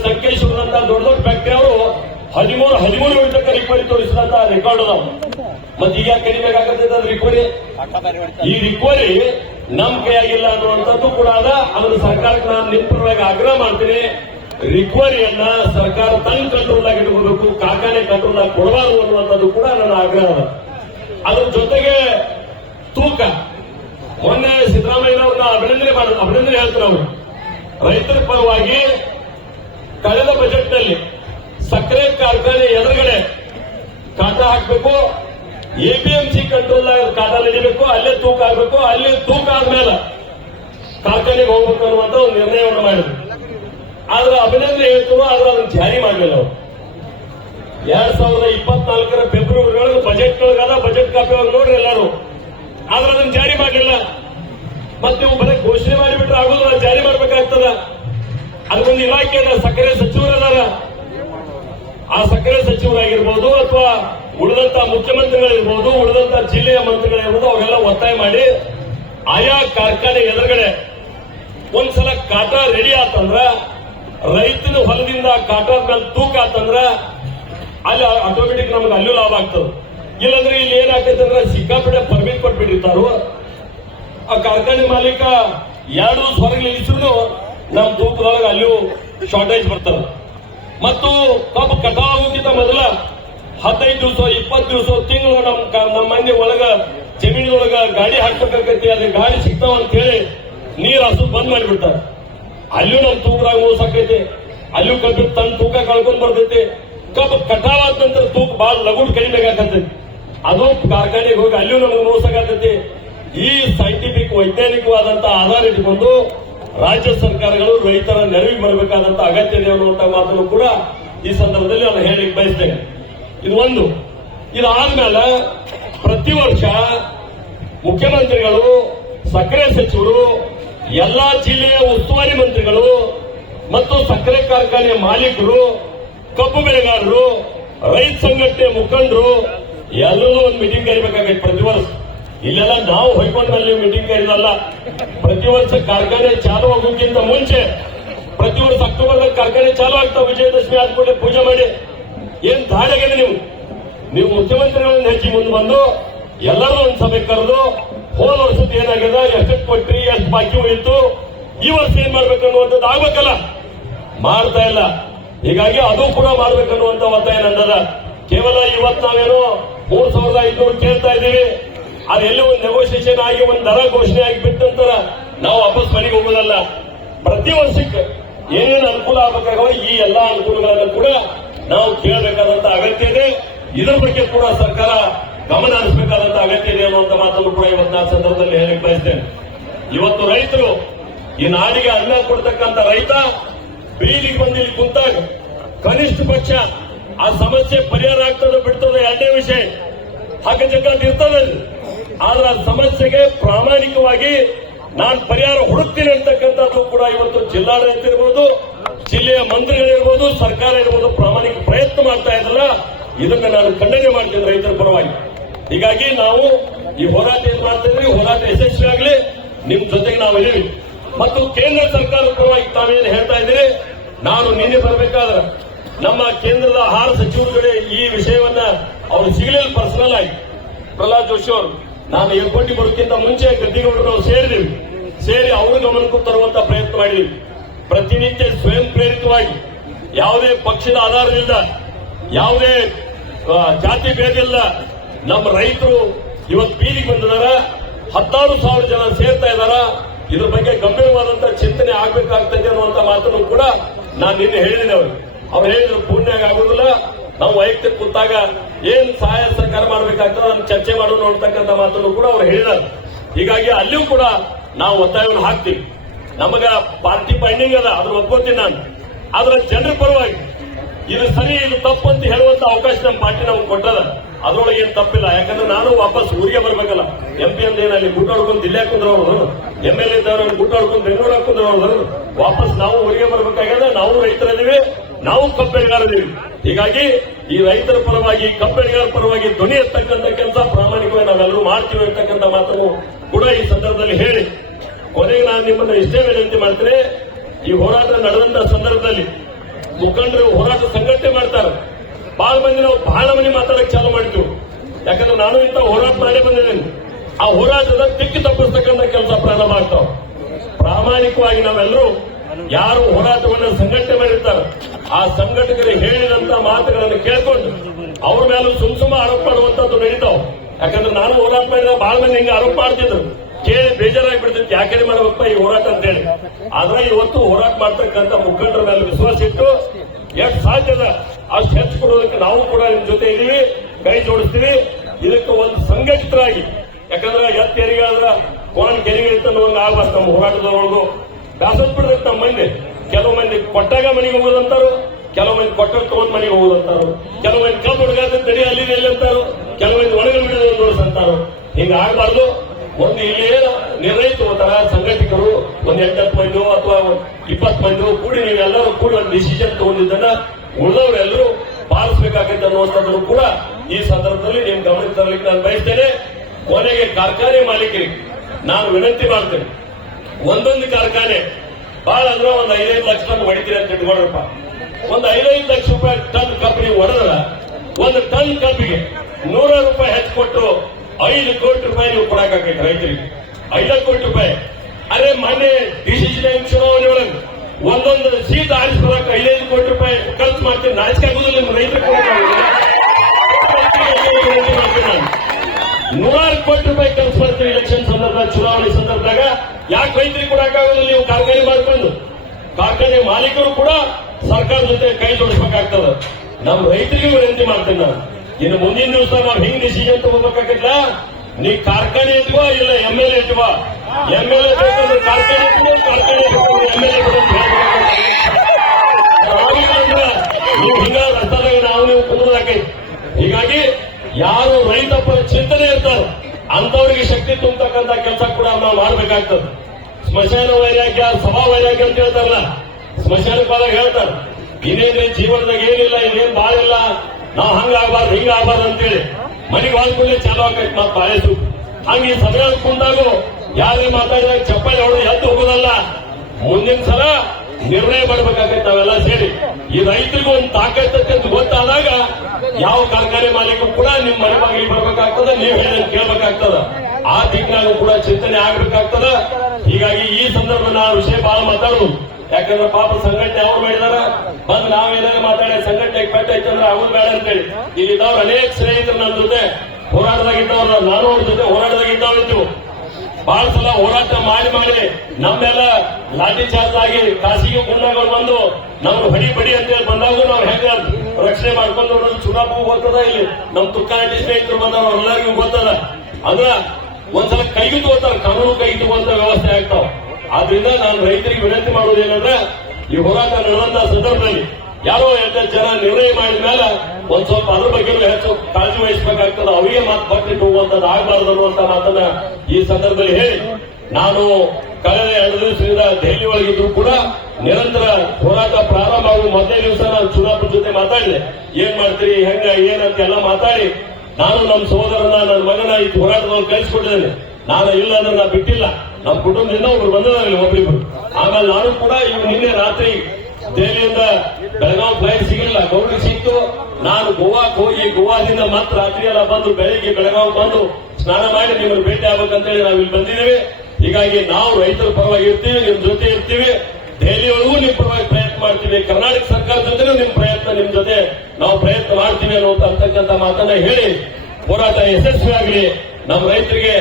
ಸಂಕೇಶ್ವರದಂತ ದೊಡ್ಡ ದೊಡ್ಡ ಫ್ಯಾಕ್ಟ್ರಿ ಅವರು ಹದಿಮೂರು ಹದಿಮೂರು ಗಂಟೆ ರಿಕ್ವರಿ ತೋರಿಸಿದಂತ ರೆಕಾರ್ಡ್ ಅದಾವ ಮತ್ತೆ ಈಗ ಕಡಿಮೆ ರಿಕ್ವರಿ ಈ ರಿಕ್ವರಿ ನಮ್ ಕೈಯಾಗಿಲ್ಲ ಅನ್ನುವಂಥದ್ದು ಕೂಡ ಅದ. ಅದನ್ನು ಸರ್ಕಾರಕ್ಕೆ ನಾನು ನಿಮ್ಮ ಆಗ್ರಹ ಮಾಡ್ತೀನಿ. ರಿಕ್ವರಿಯನ್ನ ಸರ್ಕಾರ ತನ್ನ ಕಂಟ್ರೋಲ್ ಆಗಿ ಇಟ್ಕೋಬೇಕು ಕಾರ್ಖಾನೆ ಕಂಟ್ರೋಲ್ ಆಗಿ ಕೊಡಬಾರದು ಅನ್ನುವಂಥದ್ದು ಕೂಡ ನನ್ನ ಆಗ್ರಹ ಅದ. ಅದ್ರ ಜೊತೆಗೆ ತೂಕ. ಮೊನ್ನೆ ಸಿದ್ದರಾಮಯ್ಯನವ್ರನ್ನ ಅಭಿನಂದನೆ ಮಾಡ ಅಭಿನಂದನೆ ಹೇಳ್ತಾರೆ ಅವರು. ರೈತರ ಪರವಾಗಿ ಕಳೆದ ಬಜೆಟ್ನಲ್ಲಿ ಸಕ್ಕರೆ ಕಾರ್ಖಾನೆ ಎದುರುಗಡೆ ಕಾಟ ಹಾಕಬೇಕು, ಎಪಿಎಂಸಿ ಕಂಟ್ರೋಲ್ ಕಾಟ ನಡಿಬೇಕು, ಅಲ್ಲೇ ತೂಕ ಆಗಬೇಕು, ಅಲ್ಲಿ ತೂಕ ಆದ್ಮೇಲೆ ಕಾರ್ಖಾನೆಗೆ ಹೋಗ್ಬೇಕು ಅನ್ನುವಂತ ಒಂದು ನಿರ್ಣಯವನ್ನು ಮಾಡಿದ್ರು. ಆದ್ರೆ ಅಭಿನಂದನೆ ಹೇಳ್ತಾರೆ ಆದ್ರೆ ಅದನ್ನು ಜಾರಿ ಮಾಡಲಿಲ್ಲ ಅವರು. ಎರಡ್ ಸಾವಿರದ ಇಪ್ಪತ್ನಾಲ್ಕರ ಫೆಬ್ರವರಿ ಒಳಗೆ ಬಜೆಟ್ ಒಳಗಾದ ಬಜೆಟ್ ಕಾಪಿ ಒಳಗೆ ನೋಡ್ರಿ ಎಲ್ಲರೂ. ಆದ್ರೆ ಅದನ್ನು ಜಾರಿ ಮಾಡಲಿಲ್ಲ. ಮತ್ತೆ ನೀವು ಘೋಷಣೆ ಮಾಡಿಬಿಟ್ರೆ ಆಗೋದು ಜಾರಿ ಮಾಡ್ಬೇಕಾಗ್ತದ. ಅದಕ್ಕೊಂದು ಇಲಾಖೆಯ ಸಕ್ಕರೆ ಸಚಿವರದಾರ ಆ ಸಕ್ಕರೆ ಸಚಿವರಾಗಿರ್ಬೋದು ಅಥವಾ ಉಳಿದಂತ ಮುಖ್ಯಮಂತ್ರಿಗಳಿರ್ಬೋದು, ಉಳಿದಂತ ಜಿಲ್ಲೆಯ ಮಂತ್ರಿಗಳಿರ್ಬೋದು, ಅವರೆಲ್ಲ ಒತ್ತಾಯ ಮಾಡಿ ಆಯಾ ಕಾರ್ಖಾನೆ ಎದುರುಗಡೆ ಒಂದ್ಸಲ ಕಾಟ ರೆಡಿ ಆತಂದ್ರ, ರೈತನ ಹೊಲದಿಂದ ಕಾಟ ಮೇಲೆ ತೂಕ ಆತಂದ್ರ, ಅಲ್ಲಿ ಆಟೋಮೆಟಿಕ್ ನಮ್ಗೆ ಅಲ್ಲೂ ಲಾಭ ಆಗ್ತದೆ. ಇಲ್ಲಂದ್ರೆ ಇಲ್ಲಿ ಏನಾಗ್ತೈತೆ ಅಂದ್ರೆ ಸಿಕ್ಕಾಪಟ್ಟೆ ಪರ್ಮಿಟ್ ಕೊಟ್ಬಿಟ್ಟಿರ್ತಾರು. ಆ ಕಾರ್ಖಾನೆ ಮಾಲೀಕ ಎರಡು ಸ್ವರ್ಗ ನಿಲ್ಲಿಸಿದ್ರು ನಮ್ಮ ತೂಕದೊಳಗೆ ಅಲ್ಲೂ ಶಾರ್ಟೇಜ್ ಬರ್ತದೆ ಮತ್ತು ಕಬ್ಬು ಕಟಾವಿಗಿಂತ ಮೊದಲ ಹದಿನೈದು ದಿವಸ, ಇಪ್ಪತ್ತು ದಿವಸ, ತಿಂಗಳು ನಮ್ಮ ನಮ್ಮ ಮಂದಿ ಒಳಗ ಜಮೀನಿನೊಳಗ ಗಾಡಿ ಹಾಕ್ಬೇಕಾಗೈತಿ ಅಲ್ಲಿ ಗಾಡಿ ಸಿಗ್ತಾವ ಅಂತ ಹೇಳಿ ನೀರ್ ಹಸು ಬಂದ್ ಮಾಡಿಬಿಡ್ತಾರೆ. ಅಲ್ಲೂ ನಮ್ ತೂಕದಾಗ ಮೋಸಾಕೈತಿ. ಅಲ್ಲೂ ಕಬ್ಬು ತನ್ನ ತೂಕ ಕಳ್ಕೊಂಡ್ ಬರ್ತೈತಿ. ಕಬ್ಬು ಕಟಾವ ಆದ ನಂತರ ತೂಕ ಬಹಳ ಲಗುಡ್ ಕಡಿಮೆ ಆಗತೈತಿ ಅದು ಕಾರ್ಖಾನೆಗೆ ಹೋಗಿ ಅಲ್ಲೂ ನಮಗೆ ಮೋಸಾಗತೈತಿ ಈ ಸೈಂಟಿಫಿಕ್ ವೈಜ್ಞಾನಿಕವಾದಂತಹ ಆಧಾರ ಇಟ್ಕೊಂಡು ರಾಜ್ಯ ಸರ್ಕಾರಗಳು ರೈತರ ನೆರವಿಗೆ ಬರಬೇಕಾದಂತ ಅಗತ್ಯತೆ ಅನ್ನುವಂತಹ ಅನ್ನುವಂತ ಮಾತನ್ನು ಕೂಡ ಈ ಸಂದರ್ಭದಲ್ಲಿ ನಾನು ಹೇಳಿ ಬಯಸ್ತೇನೆ. ಇದು ಒಂದು. ಇದಾದ್ಮೇಲೆ ಪ್ರತಿ ವರ್ಷ ಮುಖ್ಯಮಂತ್ರಿಗಳು, ಸಕ್ಕರೆ ಸಚಿವರು, ಎಲ್ಲಾ ಜಿಲ್ಲೆಯ ಉಸ್ತುವಾರಿ ಮಂತ್ರಿಗಳು ಮತ್ತು ಸಕ್ಕರೆ ಕಾರ್ಖಾನೆ ಮಾಲೀಕರು, ಕಬ್ಬು ಬೆಳೆಗಾರರು, ರೈತ ಸಂಘಟನೆ ಮುಖಂಡರು ಎಲ್ಲರೂ ಒಂದು ಮೀಟಿಂಗ್ ಕರಿಬೇಕಾಗೈತೆ ಪ್ರತಿ ವರ್ಷ. ಇಲ್ಲೆಲ್ಲ ನಾವು ಹೊಯ್ಕೊಂಡ್ಮೇಲೆ ಮೀಟಿಂಗ್ ಕೇಳಿದಲ್ಲ ಪ್ರತಿ ವರ್ಷ ಕಾರ್ಖಾನೆ ಚಾಲು ಆಗೋಕ್ಕಿಂತ ಮುಂಚೆ, ಪ್ರತಿ ವರ್ಷ ಅಕ್ಟೋಬರ್ದಾಗ ಕಾರ್ಖಾನೆ ಚಾಲು ಆಗ್ತಾವ ವಿಜಯದಶಮಿ ಆದ್ಮೇಲೆ ಪೂಜೆ ಮಾಡಿ. ಏನ್ ದಾಳಿಯಾಗಿದೆ ನೀವು? ನೀವು ಮುಖ್ಯಮಂತ್ರಿಗಳನ್ನ ಹೆಚ್ಚಿ ಮುಂದೆ ಬಂದು, ಎಲ್ಲರೂ ಒಂದು ಸಭೆ ಕರೆದು, ಹೋದ ವರ್ಷದ ಏನಾಗಿದೆ? ಎಷ್ಟು ಕೊಟ್ರಿ, ಎಷ್ಟು ಬಾಕಿ ಉಳಿತು? ಈ ವರ್ಷ ಏನ್ ಮಾಡ್ಬೇಕು ಅನ್ನುವಂಥದ್ದು ಆಗ್ಬೇಕಲ್ಲ. ಮಾಡ್ತಾ ಇಲ್ಲ. ಹೀಗಾಗಿ ಅದು ಕೂಡ ಮಾಡ್ಬೇಕನ್ನುವಂತ ಒತ್ತಾಯ ನಂದದ. ಕೇವಲ ಇವತ್ತು ನಾವೇನು ಮೂರ್ ಸಾವಿರದ ಐದ್ನೂರು ಕೇಳ್ತಾ ಇದ್ದೀವಿ. ಅದೆಲ್ಲ ಒಂದು ನೆಗೋಸಿಯೇಷನ್ ಆಗಿ, ಒಂದು ದರ ಘೋಷಣೆ ಆಗಿ ಬಿಟ್ಟಂತರ ನಾವು ವಾಪಸ್ ಮನೆಗೆ ಹೋಗೋದಲ್ಲ. ಪ್ರತಿ ವರ್ಷಕ್ಕೆ ಏನೇನು ಅನುಕೂಲ ಆಗಬೇಕಾಗೋ ಈ ಎಲ್ಲಾ ಅನುಕೂಲಗಳನ್ನು ಕೂಡ ನಾವು ಕೇಳಬೇಕಾದಂತ ಅಗತ್ಯ ಇದೆ. ಇದರ ಬಗ್ಗೆ ಕೂಡ ಸರ್ಕಾರ ಗಮನ ಹರಿಸಬೇಕಾದಂತ ಅಗತ್ಯ ಇದೆ ಅನ್ನುವಂತ ಮಾತನ್ನು ಕೂಡ ಇವತ್ತು ಸಂದರ್ಭದಲ್ಲಿ ಹೇಳಕ್ ಬಯಸ್ತೇನೆ. ಇವತ್ತು ರೈತರು ಈ ನಾಡಿಗೆ ಅನ್ನ ಕೊಡ್ತಕ್ಕಂತ ರೈತ ಬೀದಿಗೆ ಬಂದು ಇಲ್ಲಿ ಕುಂತಾಗ ಕನಿಷ್ಠ ಪಕ್ಷ ಆ ಸಮಸ್ಯೆ ಪರಿಹಾರ ಆಗ್ತದೆ ಬಿಡ್ತದೆ ಎರಡನೇ ವಿಷಯ. ಹಾಗೆ ಜಗ್ಗದ್ ಇರ್ತದೆ. ಆದ್ರೆ ಆ ಸಮಸ್ಯೆಗೆ ಪ್ರಾಮಾಣಿಕವಾಗಿ ನಾನು ಪರಿಹಾರ ಹುಡುಕ್ತೀನಿ ಅಂತಕ್ಕಂಥದ್ದು ಕೂಡ ಇವತ್ತು ಜಿಲ್ಲಾಡಳಿತ ಇರ್ಬೋದು, ಜಿಲ್ಲೆಯ ಮಂತ್ರಿಗಳಿರ್ಬೋದು ಸರ್ಕಾರ ಇರ್ಬೋದು ಪ್ರಾಮಾಣಿಕ ಪ್ರಯತ್ನ ಮಾಡ್ತಾ ಇದ್ರಲ್ಲ ಇದನ್ನ ನಾನು ಖಂಡನೆ ಮಾಡ್ತೀನಿ ರೈತರ ಪರವಾಗಿ. ಹೀಗಾಗಿ ನಾವು ಈ ಹೋರಾಟ ಏನ್ ಮಾಡ್ತಾ ಇದ್ರಿ? ಹೋರಾಟ ಯಶಸ್ವಿ ಆಗಲಿ ನಿಮ್ ಜೊತೆಗೆ ನಾವು ಇದೀವಿ ಮತ್ತು ಕೇಂದ್ರ ಸರ್ಕಾರದ ಪರವಾಗಿ ತಾವೇನು ಹೇಳ್ತಾ ಇದ್ದೀರಿ? ನಾನು ನಿನ್ನೆ ಬರಬೇಕಾದ್ರೆ ನಮ್ಮ ಕೇಂದ್ರದ ಆಹಾರ ಸಚಿವರುಗಳೇ ಈ ವಿಷಯವನ್ನ ಅವರು ಸಿಗಲಿಲ್ಲ ಪರ್ಸನಲ್ ಆಗಿ. ಪ್ರಹ್ಲಾದ್ ಜೋಶಿ ಅವರು. ನಾನು ಏರ್ಪೋರ್ಟಿಗೆ ಬರೋಕ್ಕಿಂತ ಮುಂಚೆ ಗದ್ದಿಗೌಡರು ನಾವು ಸೇರಿದೀವಿ ಸೇರಿ ಅವರು ಗಮನಕ್ಕೂ ತರುವಂತ ಪ್ರಯತ್ನ ಮಾಡಿದೀವಿ ಪ್ರತಿನಿತ್ಯ ಸ್ವಯಂ ಪ್ರೇರಿತವಾಗಿ ಯಾವುದೇ ಪಕ್ಷದ ಆಧಾರದಿಂದ, ಯಾವುದೇ ಜಾತಿ ಭೇದ ನಮ್ಮ ರೈತರು ಇವತ್ತು ಬೀದಿಗೆ ಬಂದಿದಾರ. ಹತ್ತಾರು ಸಾವಿರ ಜನ ಸೇರ್ತಾ ಇದಾರ. ಇದ್ರ ಬಗ್ಗೆ ಗಂಭೀರವಾದಂತ ಚಿಂತನೆ ಆಗ್ಬೇಕಾಗ್ತದೆ ಅನ್ನುವಂತ ಮಾತನ್ನು ಕೂಡ ನಾನು ನಿನ್ನೆ ಹೇಳಿದ್ದೀನಿ. ಅವರು ಅವ್ರು ಹೇಳಿದ್ರು ಪೂರ್ಣ ಆಗುದಿಲ್ಲ. ನಾವು ವೈಯಕ್ತಿಕ ಕೂತಾಗ ಏನ್ ಸಹಾಯ ಸರ್ಕಾರ ಮಾಡ್ಬೇಕಾಗ್ತದೆ ನಾನು ಚರ್ಚೆ ಮಾಡೋಣ ಅಂತಕ್ಕಂಥ ಮಾತನ್ನು ಕೂಡ ಅವ್ರು ಹೇಳಿದ್ರು. ಹೀಗಾಗಿ ಅಲ್ಲಿಯೂ ಕೂಡ ನಾವು ಒತ್ತಾಯವನ್ನು ಹಾಕ್ತೀವಿ. ನಮಗ ಪಾರ್ಟಿ ಪೆಂಡಿಂಗ್ ಅದ ಅದ್ರ ಒಪ್ಕೋತೀನಿ ನಾನು. ಆದ್ರೆ ಜನರ ಪರವಾಗಿ ಇದು ಸರಿ, ಇದು ತಪ್ಪು ಅಂತ ಹೇಳುವಂತ ಅವಕಾಶ ನಮ್ಮ ಪಾರ್ಟಿ ನಮ್ಗೆ ಕೊಟ್ಟದ. ಅದ್ರೊಳಗೆ ಏನ್ ತಪ್ಪಿಲ್ಲ. ಯಾಕಂದ್ರೆ ನಾನು ವಾಪಸ್ ಊರಿಗೆ ಬರ್ಬೇಕಲ್ಲ. ಎಂ ಪಿ ಅಂದ್ರೆ ಏನಲ್ಲಿ ಗುಡ್ಡ ಹೊಡ್ಕೊಂಡು ಇಲ್ಲೇ ಹಾಕೊಂಡ್ರವ್ರು ಎಂ ಎಲ್ ಎ ಗುಡ್ಡ ಹೊಡ್ಕೊಂಡು ಬೆಂಗಳೂರು ಹಾಕೊಂಡ್ರವ್ರು ವಾಪಸ್ ನಾವು ಊರಿಗೆ ಬರ್ಬೇಕಾಗ್ಯದ, ನಾವು ರೈತರದೀವಿ ನಾವು ಕಬ್ಬು ಬೆಳೆಗಾರದೀವಿ ಹೀಗಾಗಿ ಈ ರೈತರ ಪರವಾಗಿ ಕಬ್ಬೆಳೆಗಾರ ಪರವಾಗಿ ಧ್ವನಿ ಎತ್ತಕ್ಕಂಥ ಕೆಲಸ ಪ್ರಾಮಾಣಿಕವಾಗಿ ನಾವೆಲ್ಲರೂ ಮಾಡ್ತೀವಿ ಅಂತಕ್ಕಂಥ ಮಾತನ್ನು ಕೂಡ ಈ ಸಂದರ್ಭದಲ್ಲಿ ಹೇಳಿ. ಕೊನೆಗೆ ನಾನು ನಿಮ್ಮನ್ನು ಇಷ್ಟೇ ವಿನಂತಿ ಮಾಡ್ತೇನೆ, ಈ ಹೋರಾಟ ನಡೆದಂತ ಸಂದರ್ಭದಲ್ಲಿ ಮುಖಂಡರು ಹೋರಾಟ ಸಂಘಟನೆ ಮಾಡ್ತಾರೆ. ಬಹಳ ಮಂದಿ ನಾವು ಬಹಳ ಮಂದಿ ಮಾತಾಡಕ್ಕೆ ಚಾಲು ಮಾಡ್ತೀವಿ ಯಾಕಂದ್ರೆ ನಾನು ಇಂಥ ಹೋರಾಟ ಮಾಡಿ ಬಂದಿದ್ದೇನೆ. ಆ ಹೋರಾಟದ ತಿಕ್ಕಿ ತಪ್ಪಿಸ್ತಕ್ಕಂಥ ಕೆಲಸ ಪ್ರಾರಂಭ ಆಗ್ತಾವ. ಪ್ರಾಮಾಣಿಕವಾಗಿ ನಾವೆಲ್ಲರೂ ಯಾರು ಹೋರಾಟವನ್ನು ಸಂಘಟನೆ ಮಾಡಿರ್ತಾರೆ, ಆ ಸಂಘಟಕರು ಹೇಳಿದಂತ ಮಾತುಗಳನ್ನು ಕೇಳ್ಕೊಂಡು ಅವ್ರ ಮೇಲೂ ಸುಮ್ ಸುಮ್ಮ ಆರೋಪ ಮಾಡುವಂತದ್ದು ನಡೀತಾವ್. ಯಾಕಂದ್ರೆ ನಾನು ಹೋರಾಟ ಮಾಡಿದ ಬಹಳ ಮಂದಿ ಹಿಂಗೆ ಆರೋಪ ಮಾಡ್ತಿದ್ರು. ಕೇಳಿ ಬೇಜಾರಾಗಿ ಬಿಡ್ತೈತಿ ಯಾಕೆ ಮಾಡಬೇಕಪ್ಪ ಈ ಹೋರಾಟ ಅಂತ ಹೇಳಿ. ಆದ್ರೆ ಇವತ್ತು ಹೋರಾಟ ಮಾಡ್ತಕ್ಕಂಥ ಮುಖಂಡರ ಮೇಲೆ ವಿಶ್ವಾಸ ಇಟ್ಟು, ಎಷ್ಟು ಸಾಧ್ಯದ ಅಷ್ಟು ಹೆಚ್ಚು ಕೊಡೋದಕ್ಕೆ ನಾವು ಕೂಡ ನಿಮ್ ಜೊತೆ ಇದೀವಿ, ಕೈ ಜೋಡಿಸ್ತೀವಿ. ಇದಕ್ಕೆ ಒಂದು ಸಂಘಟಿತರಾಗಿ. ಯಾಕಂದ್ರೆ ಎತ್ತ ಆದ್ರೆ ಆದ್ರ ತೆರಿಗೆ ಕೆರಿಗೆ ಒಂದು ಆಗ್ಬಾರ್ದು ನಮ್ಮ ಹೋರಾಟದೊಳಗೂ ಬ್ಯಾಸದ್ ಬಿಡ್ಬೇಕು ತಮ್ಮ ಮಂದಿ ಕೆಲವು ಮಂದಿ ಕೊಟ್ಟಾಗ ಮನೆಗೆ ಹೋಗೋದಂತಾರು ಕೆಲವು ಮಂದಿ ಕೊಟ್ಟ ತಗೊಂಡ್ ಮನೆಗೆ ಹೋಗೋದಂತಾರು ಕೆಲವು ಮಂದಿ ಕಬ್ಬು ಹುಡುಗಾದ ತಡಿ ಅಲ್ಲಿ ಎಲ್ಲಿ ಅಂತಾರು, ಕೆಲವು ಮಂದಿ ಒಳಗೆ ಬಿಡೋದು ಅಂತಾರ. ಹಿಂಗ ಆಗಬಾರ್ದು. ಒಂದು ಇಲ್ಲಿ ನಿರ್ಣಯ ತಗೋತಾರ ಸಂಘಟಕರು, ಒಂದ್ ಎಂಟತ್ತು ಮಂದಿ ಅಥವಾ ಇಪ್ಪತ್ತು ಮಂದಿ ಕೂಡಿ ನೀವೆಲ್ಲರೂ ಕೂಡಿ ಒಂದು ಡಿಸಿಷನ್ ತಗೊಂಡಿದ್ದನ್ನ ಉಳಿದವರೆಲ್ಲರೂ ಪಾಲಿಸಬೇಕಾಗಿತ್ತು ಅನ್ನುವಂಥದ್ದು ಕೂಡ ಈ ಸಂದರ್ಭದಲ್ಲಿ ನಿಮ್ ಗಮನಕ್ಕೆ ತರಲಿಕ್ಕೆ ನಾನು ಬಯಸ್ತೇನೆ. ಕೊನೆಗೆ ಕಾರ್ಖಾನೆ ಮಾಲೀಕರಿಗೆ ನಾನು ವಿನಂತಿ ಮಾಡ್ತೇನೆ. ಒಂದೊಂದು ಕಾರ್ಖಾನೆ ಬಹಳ ಅಂದ್ರೆ ಒಂದು ಐದೈದು ಲಕ್ಷ ಟನ್ ಹೊಡಿತೀರಿ ಅಂತ ಇಟ್ಕೊಳ್ರಪ್ಪ ಒಂದು ಐದೈದು ಲಕ್ಷ ರೂಪಾಯಿ ಟನ್ ಕಂಪನಿ ಹೊಡೆದ್ರ, ಒಂದು ಟನ್ ಕಬ್ಬಿಗೆ ನೂರ ರೂಪಾಯಿ ಹೆಚ್ಚು ಕೊಟ್ಟು ಐದು ಕೋಟಿ ರೂಪಾಯಿ ನೀವು ಕೊಡಕಾಗೈತೆ ರೈತರಿಗೆ. ಐದು ಕೋಟಿ ರೂಪಾಯಿ. ಅರೆ ಮೊನ್ನೆ ಡಿಸಿಷನ್ ಚುನಾವಣೆ ಒಳಗೆ ಒಂದೊಂದು ಸೀಟ್ ಆರಿಸ್ಕೊಳಕ್ಕೆ ಐದೈದು ರೈತರಿಗೆ ಕೊಡಕ್ಕಾಗೋದಿಲ್ಲ ನೀವು ಕಾರ್ಖಾನೆ ಮಾಡಿಕೊಂಡು. ಕಾರ್ಖಾನೆ ಮಾಲೀಕರು ಕೂಡ ಸರ್ಕಾರ ಜೊತೆ ಕೈ ಜೋಡಿಸಬೇಕಾಗ್ತದ. ನಮ್ಮ ರೈತರಿಗೆ ವಿನಂತಿ ಮಾಡ್ತೇನೆ ನಾನು. ಇನ್ನು ಮುಂದಿನ ದಿವಸ ನಾವು ಹಿಂಗ್ ಡಿಸಿಷನ್ ತಗೋಬೇಕಾಗಿಲ್ಲ ನೀ ಕಾರ್ಖಾನೆ ಇದ್ವಾ ಇಲ್ಲ ಎಂ ಎಲ್ ಎ ಇದ್ವಾ ಎಂ ಎಲ್ ಎ ಕುಂದ್ರದಾಕೈತಿ ಹೀಗಾಗಿ ಯಾರು ರೈತಪ್ಪ ಚಿಂತನೆ ಇರ್ತಾರೋ ಅಂತವರಿಗೆ ಶಕ್ತಿ ತುಂಬತಕ್ಕಂತ ಕೆಲಸ ಕೂಡ ನಾವು ಮಾಡ್ಬೇಕಾಗ್ತದೆ. ಸ್ಮಶಾನ ವೈರಾಗ್ಯ, ಸಭಾ ವೈರಾಗ್ಯ ಅಂತ ಹೇಳ್ತಾರಲ್ಲ, ಸ್ಮಶಾನ ಪದ ಹೇಳ್ತಾರ. ಇನ್ನೇನು ಜೀವನದಾಗ ಏನಿಲ್ಲ, ಇನ್ನೇನ್ ಬಾಳಿಲ್ಲ, ನಾವು ಹಂಗಾಗಬಾರ್ದು, ಹಿಂಗಾಗಬಾರ್ದು ಅಂತೇಳಿ ಮನೆಗೆ ಹೋದ್ಮೇಲೆ ಚಾಲು ಆಕೈತಿ ಮತ್ತೆ ಬಾಳೆ ಹಂಗೆ ಸಭೆ ಕುಂತಾಗು ಯಾರೇ ಮಾತಾಡಿದಾಗ ಚಪ್ಪಲಿ ಅವಳು ಎದ್ದು ಹೋಗೋದಲ್ಲ, ಮುಂದಿನ ಸಲ ನಿರ್ಣಯ ಮಾಡ್ಬೇಕಾಗತ್ತೆ ನಾವೆಲ್ಲ ಸೇರಿ. ಈ ರೈತರಿಗೂ ಒಂದು ತಾಕತ್ತೈತೆ ಅಂತ ಗೊತ್ತಾದಾಗ ಯಾವ ಕಾರ್ಖಾನೆ ಮಾಲೀಕರು ಕೂಡ ನಿಮ್ಮ ಮನೆ ಬಾಗಿಲಿಗೆ ಬರ್ಬೇಕಾಗ್ತದೆ, ನೀವು ಹೇಳಿದ್ರೆ ಕೇಳ್ಬೇಕಾಗ್ತದ. ಆ ದಿಕ್ಕಿನಾಗೂ ಕೂಡ ಚಿಂತನೆ ಆಗ್ಬೇಕಾಗ್ತದ. ಹೀಗಾಗಿ ಈ ಸಂದರ್ಭ ನಾವು ವಿಷಯ ಬಹಳ ಮಾತಾಡೋದು. ಯಾಕಂದ್ರೆ ಪಾಪ ಸಂಘಟನೆ ಅವ್ರು ಮಾಡಿದಾರ. ಬಂದ್ ನಾವೇನಾದ್ರು ಮಾತಾಡಿ ಸಂಘಟನೆ ಪಟ್ಟ ಅಂದ್ರೆ ಅವ್ರು ಬೇಡ ಅಂತೇಳಿ. ಇಲ್ಲಿ ಇದ್ದವ್ರು ಅನೇಕ ಸ್ನೇಹಿತರು ನನ್ನ ಜೊತೆ ಹೋರಾಟದಾಗಿದ್ದವ್ರ ನಾನು ಅವ್ರ ಜೊತೆ ಹೋರಾಟದಾಗ ಇದ್ದವ್ರು ಬಹಳ ಸಲ ಹೋರಾಟ ಮಾಡಿ ಮಾಡಿ ನಮ್ಮೆಲ್ಲ ಲಾಠಿ ಚಾರ್ಜ್ ಆಗಿ ಖಾಸಗಿ ಗುಂಡಗಳು ಬಂದು ನಮ್ಗೆ ಬಡಿ ಬಡಿ ಅಂತೇಳಿ ಬಂದಾಗ ನಾವು ಹೆಂಗ ರಕ್ಷಣೆ ಮಾಡ್ಕೊಂಡು ಚುನಾಪು ಗೊತ್ತದ ಇಲ್ಲಿ. ನಮ್ ತುಕ್ಕಾಟಿ ಸ್ನೇಹಿತರು ಬಂದವರು ಎಲ್ಲರಿಗೂ ಗೊತ್ತದ. ಅಂದ್ರ ಒಂದ್ಸಲ ಕೈಗೆ ತಗೋತಾರೆ ಕಾನೂನು ಕೈಗೆ ತಗೋಂತ ವ್ಯವಸ್ಥೆ ಆಗ್ತಾವ. ಆದ್ರಿಂದ ನಾನು ರೈತರಿಗೆ ವಿನಂತಿ ಮಾಡೋದೇನಂದ್ರೆ ಈ ಹೋರಾಟ ನಡೆದಂತ ಸಂದರ್ಭದಲ್ಲಿ ಯಾರೋ ಎಂಟು ಜನ ನಿರ್ಣಯ ಮಾಡಿದ ಮೇಲೆ ಒಂದ್ ಸ್ವಲ್ಪ ಅದ್ರ ಬಗ್ಗೆ ಹೆಚ್ಚು ಕಾಳಜಿ ವಹಿಸಬೇಕಾಗ್ತದೆ. ಅವರಿಗೆ ಮಾತು ಬಟ್ಟಿಟ್ಟು ಹೋಗುವಂತದ್ದು ಆಗಬಾರ್ದು ಅನ್ನುವಂತ ಮಾತನ್ನ ಈ ಸಂದರ್ಭದಲ್ಲಿ ಹೇಳಿ, ನಾನು ಕಳೆದ ಎರಡು ದಿವಸದಿಂದ ದೆಹಲಿ ಒಳಗಿದ್ರು ಕೂಡ ನಿರಂತರ ಹೋರಾಟ ಪ್ರಾರಂಭ ಆಗುವ ಮೊದಲನೇ ದಿವಸ ನಾನು ಚುನಾವಣೆ ಜೊತೆ ಮಾತಾಡಿದೆ. ಏನ್ ಮಾಡ್ತೀರಿ, ಹೆಂಗ ಏನಂತ ಎಲ್ಲ ಮಾತಾಡಿ ನಾನು ನಮ್ಮ ಸಹೋದರನ, ನನ್ನ ಮಗನ ಈ ಹೋರಾಟದೊಳಗೆ ಕಳಿಸ್ಕೊಟ್ಟಿದ್ದೇನೆ. ನಾನು ಇಲ್ಲ ಅಂದ್ರೆ ನಾ ಬಿಟ್ಟಿಲ್ಲ. ನಮ್ಮ ಕುಟುಂಬದಿಂದ ಒಬ್ರು ಬಂದಿದ್ದಾರೆ ಒಬ್ರಿಬ್ರು. ಆಮೇಲೆ ನಾನು ಕೂಡ ಇವ್ ನಿನ್ನೆ ರಾತ್ರಿ ದೆಹಲಿಯಿಂದ ಬೆಳಗಾವ್ ಫ್ಲೈಟ್ ಸಿಗಲಿಲ್ಲ. ಗೌರಿ ಸಿಕ್ತು. ನಾನು ಗೋವಾಕ್ ಹೋಗಿ ಗೋವಾದಿಂದ ಮತ್ತೆ ರಾತ್ರಿ ಎಲ್ಲ ಬಂದು ಬೆಳಿಗ್ಗೆ ಬೆಳಗಾವ್ ಬಂದು ಸ್ನಾನ ಮಾಡಿ ನಿಮ್ಮನ್ನು ಭೇಟಿ ಆಗ್ಬೇಕಂತೇಳಿ ನಾವು ಇಲ್ಲಿ ಬಂದಿದ್ದೀವಿ. ಹೀಗಾಗಿ ನಾವು ರೈತರ ಪರವಾಗಿ ಇರ್ತೀವಿ ನಿಮ್ಮ ಜೊತೆ ಇರ್ತೀವಿ. ದೆಹಲಿಯೊಳಗೂ ನಿಮ್ಮ ಪರವಾಗಿ ಪ್ರಯತ್ನ ಮಾಡ್ತೀವಿ. ಕರ್ನಾಟಕ ಸರ್ಕಾರ ಜೊತೆನೂ ನಿಮ್ ಪ್ರಯತ್ನ ನಿಮ್ ಜೊತೆ ನಾವು ಪ್ರಯತ್ನ ಮಾಡ್ತೀವಿ ಅನ್ನುವಂತ ಅಂತಕ್ಕಂಥ ಮಾತನ್ನ ಹೇಳಿ ಹೋರಾಟ ಯಶಸ್ವಿಯಾಗಲಿ ನಮ್ಮ ರೈತರಿಗೆ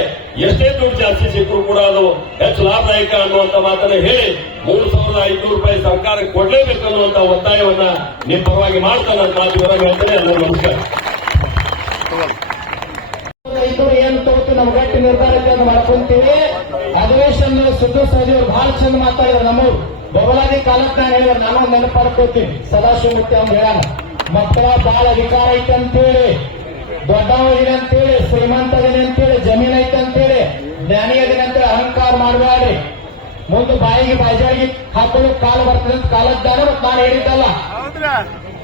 ಎಷ್ಟೇ ದುಡ್ಡು ಜಾಸ್ತಿ ಸಿಕ್ಕರೂ ಕೂಡ ಅದು ಹೆಚ್ಚು ಲಾಭದಾಯಕ ಅನ್ನುವಂತ ಮಾತನ್ನ ಹೇಳಿ ಮೂರು ಸಾವಿರದ ಐನೂರು ರೂಪಾಯಿ ಸರ್ಕಾರಕ್ಕೆ ಕೊಡ್ಲೇಬೇಕು ಅನ್ನುವಂತ ಒತ್ತಾಯವನ್ನ ನಿಮ್ಮ ಪರವಾಗಿ ಮಾಡ್ತಾ ಅಂತ ಮಾತು ಹೇಳ್ತೇನೆ. ಎಲ್ಲರೂ ನಮಸ್ಕಾರ ರೈತರು ಏನ್ ತಗೋತು ನಮ್ ಗಟ್ಟಿ ನಿರ್ಧಾರಕ್ಕೆ ಅದು ಮಾಡ್ಕೊಂತೀವಿ ಅಧಿವೇಶನ ಸಿದ್ದು ಸಹದೇವ್ರು ಬಹಳ ಚಂದ ಮಾತಾಡಿದ್ರು ನಮ್ಮವ್ರು. ಬಬಲಾದಿ ಕಾಲಕ್ಕೆ ನಾನು ಹೇಳಿದ್ರೆ ನಾನು ನೆನಪಾಡ್ಕೋತೀನಿ ಸದಾಶಿವಮೂರ್ತಿ ಅವ್ರು ಹೇಳ ಮಕ್ಕಳ ಬಹಳ ಅಧಿಕಾರ ಐತೆ ಅಂತೇಳಿ ದೊಡ್ಡವದಿನ ಅಂತೇಳಿ ಶ್ರೀಮಂತ ಅದಿನ ಅಂತೇಳಿ ಜಮೀನ್ ಐತೆ ಅಂತೇಳಿ ಜ್ಞಾನಿ ಅದಿನ ಅಂತೇಳಿ ಅಹಂಕಾರ ಮಾಡಬೇಡ್ರಿ ಮುಂದೆ ಬಾಯಿಗೆ ಬಾಜಾಗಿ ಹಾಕೊಂಡು ಕಾಲು ಬರ್ತದೆ ಅಂತ ಕಾಲದ್ದಾನ ಮತ್ತೆ ನಾನು ಹೇಳಿದ್ದಲ್ಲ.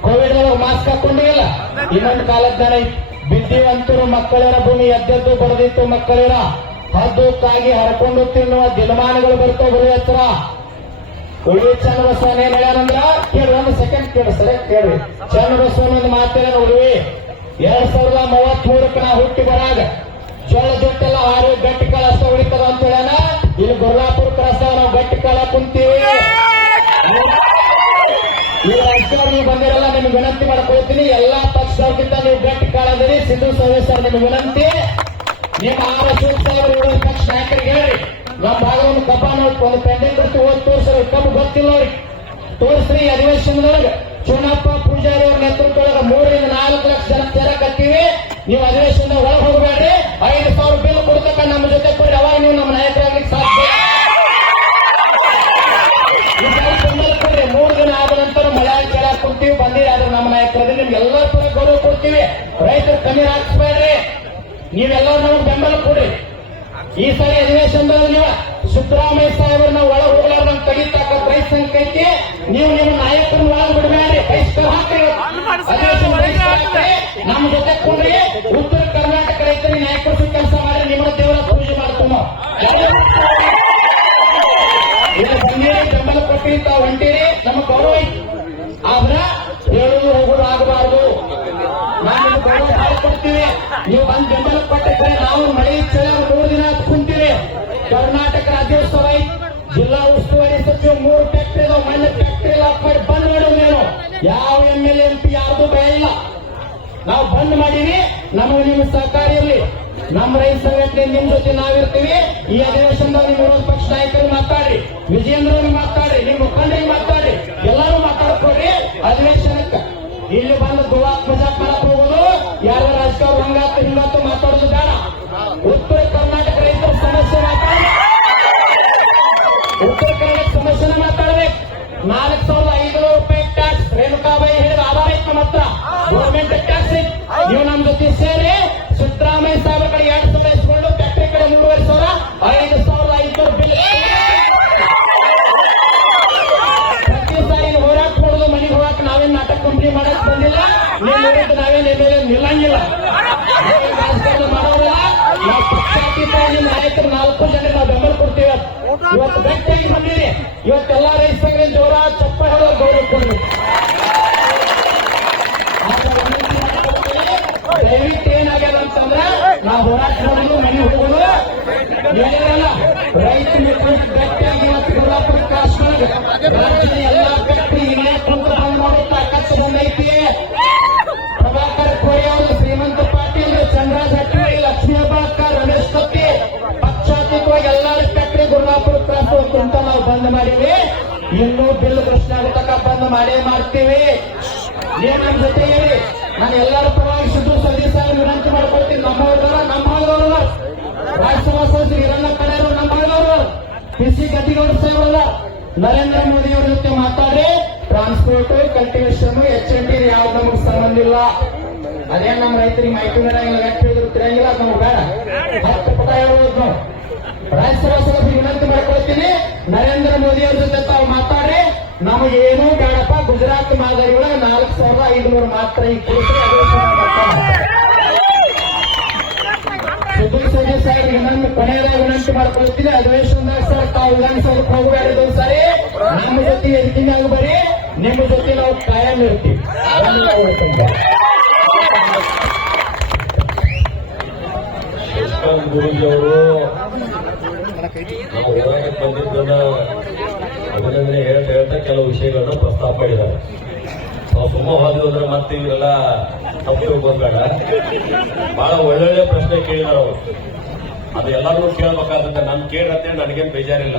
ಕೋವಿಡ್ ಒಳಗೆ ಮಾಸ್ಕ್ ಹಾಕೊಂಡಿಲ್ಲ ಇನ್ನೊಂದು ಕಾಲದ್ದಾನ ಬಿದ್ದಿವಂತರು ಮಕ್ಕಳರ ಭೂಮಿ ಎದ್ದೆದ್ದು ಬರೆದಿತ್ತು ಮಕ್ಕಳಿರ. ಹದ್ದು ಕಾಗಿ ಹರಕೊಂಡು ತಿನ್ನುವ ದಿನಮಾನಗಳು ಬರ್ತಾವ ಗುರು ಹತ್ರ ಉಳಿ ಚಂದ್ರ ಏನ್ ಹೇಳ್ಯಾರಂದ್ರ ಕೇಳಿ ಒಂದು ಸೆಕೆಂಡ್ ಕೇಳಿ ಸರಿ ಕೇಳಿ ಒಂದು ಮಾತೇ ನೋಡ್ವಿ ಎರಡ್ ಸಾವಿರದ ನಾವು ಹುಟ್ಟಿ ಬರಾಗ. ಜೋಳ ಜೊಟ್ಟೆಲ್ಲ ಆರು ಗಟ್ಟಿ ಕಳಸ ಉಳಿತದ ಅಂತ ಹೇಳೋಣ ಇಲ್ಲಿ ಗುರ್ಲಾಪುರ ಕ್ರಾಸ್ ನಾವು ಗಟ್ಟಿ ಕಾಳ ಕುಂತೀವಿ ಈ ರಾಜಕಾರಣಿ ಬಂದಿರಲ್ಲ, ನಿಮ್ಗೆ ವಿನಂತಿ ಮಾಡ್ಕೊಳ್ತೀನಿ. ಎಲ್ಲಾ ಪಕ್ಷದವ್ರಿಗಿಂತ ನೀವು ಗಟ್ಟಿ ಕಾಳದಿರಿ. ಸಿದ್ದು ಸರ್ ನಿಮ್ಗೆ ವಿನಂತಿ. ನಿಮ್ಮ ಆರ ಸೂಕ್ತ ಪಕ್ಷ ನಾಯಕರಿಗೆ ಹೇಳಿ ನಮ್ಮ ಭಾಗವನ್ನು ಕಪ ಒಂದು ಪೆಂಡಿಂಗ್ ಕೊಟ್ಟು ಓದ್ ತೋರಿಸ್ರಿ ಕಬ್ಬು ಗೊತ್ತಿಲ್ಲ ಅವ್ರಿಗೆ. ತೋರಿಸ್ರಿ ಅಧಿವೇಶನದೊಳಗೆ. ಚುನಪ್ಪ ಪೂಜಾರಿ ಅವ್ರ ನೇತೃತ್ವದೊಳಗೆ ಮೂರರಿಂದ ನಾಲ್ಕು ಲಕ್ಷ ಜನ ಸೇರಕತ್ತೀವಿ ನೀವು ಅಧಿವೇಶನದ ಒಳಗೆ ಹೋಗಬೇಡ್ರಿ. ಐದು ಸಾವಿರ ಬಿಲ್ ಕೊಡ್ತಕ್ಕ ನಮ್ಮ ಜೊತೆ ಕೊಡ್ರಿ ಅವಾಗ ನೀವು ನಮ್ಮ ನಾಯಕರಾಗ್ಲಿಕ್ಕೆ ಸಾಧ್ಯ ಈ ಸಲ ಬೆಂಬಲ ಕೊಡ್ರಿ ಮೂರು ದಿನ ಆದ ನಂತರ ಮಳೆ ಕೇಳಕ್ ಕೊಡ್ತೀವಿ ಬಂದಿರಿ ಆದ್ರೆ ನಮ್ಮ ನಾಯಕರಲ್ಲಿ ನಿಮ್ಗೆ ಎಲ್ಲರ ಪರ ಗೌರವ ಕೊಡ್ತೀವಿ ಕಮ್ಮಿ ಹಾಕ್ಸ್ಬೇಡ್ರಿ ನೀವೆಲ್ಲರೂ ನಮ್ಗೆ ಬೆಂಬಲ ಕೊಡ್ರಿ ಈ ಸಾರಿ ಅಧಿವೇಶನದಲ್ಲಿ ನೀವು ಸಿದ್ದರಾಮಯ್ಯ ಸಾಹೇಬರನ್ನ ಒಳ ಹೋಗ್ಲಾರ ನಮ್ ಕಡಿತಾಕ ಪ್ರೈಸ್ ಐತಿ. ನೀವು ನಿಮ್ಮ ನಾಯಕರನ್ನ ಒಳಗೆ ಬಿಡಬೇಡ್ರಿ. ಬಹಿಷ್ಕಾರ ಹಾಕ್ರಿ. ನಮ್ಮ ಜೊತೆ ಕೊಡ್ರಿ. ಉತ್ತರ ಕರ್ನಾಟಕ ರೈತರ ನಾಯಕರು ಕೆಲಸ ಮಾಡಿ ನಿಮ್ಮ ದೇವರ ಪೂಜೆ ಮಾಡ್ತೀವಿ ನಾವು. ಬೆಂಬಲ ಕೊಟ್ಟಿರಿ ತಾವು ಹೊಂಟಿರಿ ನಾವು ಬಂದ್ ಮಾಡೀವಿ ನಮಗೆ ನಿಮ್ಮ ಸಹಕಾರ ಇರಲಿ. ನಮ್ಮ ರೈತ ಸಂಘಟನೆ ನಿಮ್ ಜೊತೆ ನಾವಿರ್ತೀವಿ. ಈ ಅಧಿವೇಶನದಾಗ ನಿಮ್ಮ ವಿರೋಧ ಪಕ್ಷ ನಾಯಕರು ಮಾತಾಡ್ರಿ. ವಿಜೇಂದ್ರ ಹತ್ರ ಗೌರ್ಮೆಂಟ್ ಟ್ಯಾಕ್ಸ್ ನೀವು ಜೊತೆ ಸೇರಿ ಸಿದ್ದರಾಮಯ್ಯ ಸಾಹೇಬ್ರ ಕಡೆ ಎರಡು ಸಾವಿರ ಇಸ್ಕೊಂಡು ಫ್ಯಾಕ್ಟ್ರಿ ಕಡೆ ಮೂರುವರೆ ಸಾವಿರ, ಐದು ಸಾವಿರದ ಐದುನೂರು ಬಿಲ್. ಪ್ರತಿ ಸಾರಿ ಹೋರಾಟ ಮಾಡೋದು ಮನೆಗೆ ಹೋಗಕ್ಕೆ ನಾವೇನ್ ನಾಟಕ ಕಂಪ್ನಿ ಮಾಡಕ್ ಬಂದಿಲ್ಲ. ನೀವು ನಾವೇನ್ ಎಮ್ಮೆಲೆ ನಿಲ್ಲಂಗಿಲ್ಲ. ಮಾಡೋದಿಲ್ಲ. ನಾವು ನಾಯಕರು ನಾಲ್ಕು ಜನ ನಾವು ಬೆಂಬಲ ಕೊಡ್ತೀವಿ ಇವತ್ತು. ಗಟ್ಟಿಯಾಗಿ ಬಂದಿರಿ. ಇವತ್ತೆಲ್ಲ ರೈತರಿಗೆ ಜೋರ ಚಪ್ಪ ಹೇಳೋ ಗೌರವ ರೈತ ಮಿತ್ರ ಗಟ್ಟಿಯಾಗಿ ಗುರುವಾಪುರ ಕ್ರಾಸ್ ರಾಜ್ಯದ ಎಲ್ಲಾ ಗಟ್ಟಿ ಇಲ್ಲೇ ಕುಂತು ಮಾಡೋ ತಾಕತ್ತು ಬಂದೈತಿ ಪ್ರಭಾಕರ್ ಕೋರಿ ಅವರು ಶ್ರೀಮಂತ ಪಾಟೀಲ್ ಚಂದ್ರ ಹಟ್ಟಿ ಲಕ್ಷ್ಮೀ ಬಾಕ ರಮೇಶ್ ಕತ್ತಿ ಪಕ್ಷಾತೀತವಾಗಿ ಎಲ್ಲಾರು ಕಟ್ಟಿ ಗುರುವಾಪುರ ಕ್ರಾಸ್ ಕುಂತ ನಾವು ಬಂದ್ ಮಾಡಿವಿ ಇನ್ನೂ ಬಿಲ್ ಪ್ರಶ್ನೆ ಆಗತಕ್ಕ ಬಂದ್ ಮಾಡೇ ಮಾಡ್ತೀವಿ. ನೀವು ನಮ್ ಜೊತೆ ಹೇಳಿ ನಾನು ಎಲ್ಲರ ಪರವಾಗಿ ಸಿದ್ದು ಸದೀಸ್ ಸಾಹೇಬ್ ವಿನಂತಿ ಮಾಡ್ಕೊಳ್ತೀನಿ. ನಮ್ಮವ್ರಲ್ಲ ನಮ್ಮ ಭಾಗದವ್ರಲ್ಲ ರಾಜ್ಯಸಭಾ ಸದಸ್ಯರು ಹಿರಣ್ಣ ಕಡೆಯವರು ನಮ್ಮ ಭಾಗದವರು ಪಿ ನರೇಂದ್ರ ಮೋದಿ ಅವ್ರ ಜೊತೆ ಮಾತಾಡ್ರಿ transport cultivation H N T ಯಾವ ನಮಗೆ ಸಂಬಂಧ ಇಲ್ಲ ಅದೇ ನಮ್ಮ ರೈತರಿಗೆ ಮಾಹಿತಿ ನೀಡಂಗಿಲ್ಲ ವ್ಯಕ್ತಿ ಹೇಳಿದ್ರು ತಿರಂಗಿಲ್ಲ ನಮ್ಗೆ ಬೇಡ ಹತ್ತು ಪುಟ ಹೇಳ್ಬೋದು ನಾವು ರಾಜ್ಯಸಭಾ ಸದಸ್ಯರು ವಿನಂತಿ ಮಾಡ್ಕೊಳ್ತೀನಿ ನರೇಂದ್ರ ಮೋದಿ ಅವ್ರ ಜೊತೆ ತಾವು ಮಾತಾಡ್ರಿ ನಮಗೆ ಏನೂ ಬೇಡಪ್ಪ ಗುಜರಾತ್ ಮಾದರಿಗಳ ನಾಲ್ಕು ಸಾವಿರದ ಐದುನೂರು ಮಾತ್ರ ಈ ಕುರಿತು ಅಧಿವೇಶನ ಸರ್ ಇನ್ನೊಂದು ಕೊನೆಯದಾಗ ವಿನಂತಿ ಮಾಡ್ಕೊಳ್ತೀನಿ ಅಧಿವೇಶನದಾಗ ಸರ್, ತಾವು ವಿಧಾನಸೌಧಕ್ಕೆ ಹೋಗಬೇಡಿದ್ದು ಸರಿ ನಮ್ಮ ಜೊತೆ ಎಡಿಟಿಂಗ್ ಬರೀ ನಿಮ್ಮ ಜೊತೆ ನಾವು ಕಾಯಂ ಇರ್ತೀವಿ. ಅವರು ಬಂದಿದ್ದನ್ನ ಹೇಳ್ತಾ ಹೇಳ್ತಾ ಕೆಲವು ವಿಷಯಗಳನ್ನು ಪ್ರಸ್ತಾಪ ಮಾಡಿದ್ದಾರೆ ನಾವು ತುಂಬ ಹೋದ್ವಿ ಮತ್ತೆ ಇವರೆಲ್ಲ ತಪ್ಪು ಬಂದಾಗ ಬಹಳ ಒಳ್ಳೊಳ್ಳೆ ಪ್ರಶ್ನೆ ಕೇಳಿದಾರ ಅವರು. ಅದು ಎಲ್ಲರೂ ಕೇಳಬೇಕಾದಂತೆ. ನಾನು ಕೇಳತ್ತೆ ನನಗೇನು ಬೇಜಾರಿಲ್ಲ.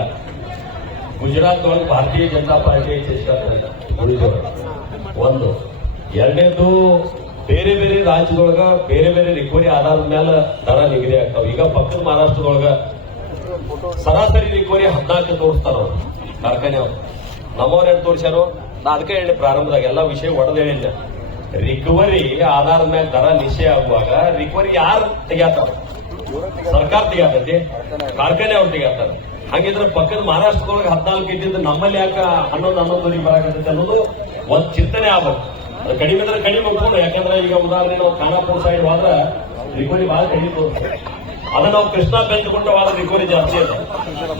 ಗುಜರಾತ್ ಒಳಗೆ ಭಾರತೀಯ ಜನತಾ ಪಾರ್ಟಿ ಚೇಷ್ಟ ಒಂದು. ಎರಡನೇದು ಬೇರೆ ಬೇರೆ ರಾಜ್ಯದೊಳಗ ಬೇರೆ ಬೇರೆ ರಿಕವರಿ ಆಧಾರದ ಮೇಲೆ ದರ ನಿಗದಿ ಆಗ್ತಾವ. ಈಗ ಪಕ್ಕದ ಮಹಾರಾಷ್ಟ್ರದೊಳಗ ಸರಾಸರಿ ರಿಕವರಿ ಹದಿನಾಲ್ಕು ತೋರಿಸ್ತಾರ ಅವ್ರು, ಕಾರ್ಖಾನೆ ಅವ್ರು. ನಮ್ಮವ್ರು ಎಷ್ಟು ತೋರಿಸ್ಯಾರು, ನಾ ಅದಕ್ಕೆ ಹೇಳಿ ಪ್ರಾರಂಭದಾಗ. ಎಲ್ಲ ವಿಷಯ ಒಡೆದು ಹೇಳಿದ್ದೆ. ರಿಕವರಿ ಆಧಾರದ ಮೇಲೆ ದರ ನಿಶ್ಚಯ ಆಗುವಾಗ ರಿಕವರಿ ಯಾರು ತೆಗಿಯತ್ತಾರ? ಸರ್ಕಾರ ತೆಗಿತೈತಿ ಕಾರ್ಖಾನೆ ಅವ್ರು ತೆಗಿತಾರ ಹಂಗಿದ್ರೆ ಪಕ್ಕದ ಮಹಾರಾಷ್ಟ್ರದೊಳಗೆ ಹದಿನಾಲ್ಕು ಇದ್ದಿದ್ದು ನಮ್ಮಲ್ಲಿ ಯಾಕ ಹನ್ನೊಂದು ಹನ್ನೊಂದುವರೆಗೆ ಬರಾಕತ್ತೈತೆ ಅನ್ನೋದು ಒಂದ್ ಚಿಂತನೆ ಆಗ್ಬೇಕು. ಅದು ಕಡಿಮೆ ಅಂದ್ರೆ ಕಡಿಮೆ ಯಾಕಂದ್ರೆ ಈಗ ಉದಾಹರಣೆ ನಾವು ಖಾನಾಪುರ ಸೈಡ್ ಹೋದ್ರೆ ರಿಕವರಿ ಬಹಳ ಕಡಿಮೆ ಅದು ನಾವು ಕೃಷ್ಣಾ ಬೆಂದ್ಕೊಂಡ ವಾದ ರಿಕವರಿ ಜಾಸ್ತಿ ಇದೆ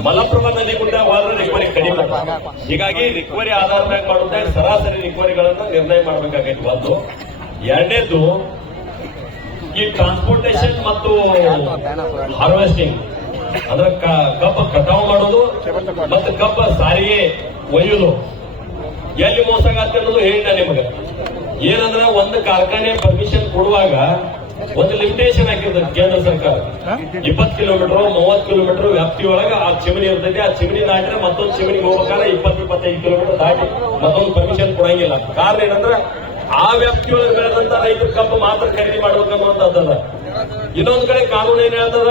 ಮಲಪ್ರಭಾ ನದಿ ಗುಂಡ ವಾದ ರಿಕವರಿ ಕಡಿಮೆ. ಹೀಗಾಗಿ ರಿಕವರಿ ಆಧಾರದ ಮೇಲೆ ಮಾಡುತ್ತೆ, ಸರಾಸರಿ ರಿಕ್ವರಿಗಳನ್ನು ನಿರ್ಣಯ ಮಾಡಬೇಕಾಗಿತ್ತು ಒಂದು. ಎರಡನೇದು ಈ ಟ್ರಾನ್ಸ್ಪೋರ್ಟೇಷನ್ ಮತ್ತು ಹಾರ್ವೆಸ್ಟಿಂಗ್ ಅಂದ್ರೆ ಕಬ್ಬ ಕಟಾವು ಮಾಡೋದು ಮತ್ತು ಕಬ್ಬ ಸಾರಿಗೆ ಒಯ್ಯುದು. ಎಲ್ಲಿ ಮೋಸ ಅನ್ನೋದು ಹೇಳಿದ ನಿಮಗೆ. ಏನಂದ್ರೆ ಒಂದು ಕಾರ್ಖಾನೆ ಪರ್ಮಿಷನ್ ಕೊಡುವಾಗ ಒಂದು ಲಿಮಿಟೇಷನ್ ಹಾಕಿರ್ತದೆ ಕೇಂದ್ರ ಸರ್ಕಾರ. ಇಪ್ಪತ್ತು ಕಿಲೋಮೀಟರ್ ಮೂವತ್ತು ಕಿಲೋಮೀಟರ್ ವ್ಯಾಪ್ತಿ ಒಳಗೆ ಆ ಚಿಮಣಿ ಇರ್ತೈತಿ. ಆ ಚಿಮಣಿ ದಾಟಿದ್ರೆ ಮತ್ತೊಂದು ಚಿಮಣಿಗೆ ಹೋಗ್ಬೇಕಾದ್ರೆ ಇಪ್ಪತ್ತು ಇಪ್ಪತ್ತೈದು ಕಿಲೋಮೀಟರ್ ದಾಟಿ ಮತ್ತೊಂದು ಪರ್ಮಿಷನ್ ಕೊಡಂಗಿಲ್ಲ ಕಾರಣ ಏನಂದ್ರೆ ಆ ವ್ಯಾಪ್ತಿಯೊಳಗೆ ಬೆಳೆದಂತ ರೈತರ ಕಬ್ಬು ಮಾತ್ರ ಖರೀದಿ ಮಾಡ್ಬೇಕನ್ನುವಂತದ್ದಲ್ಲ ಇನ್ನೊಂದ್ ಕಡೆ ಕಾನೂನು ಏನ್ ಹೇಳ್ತದ?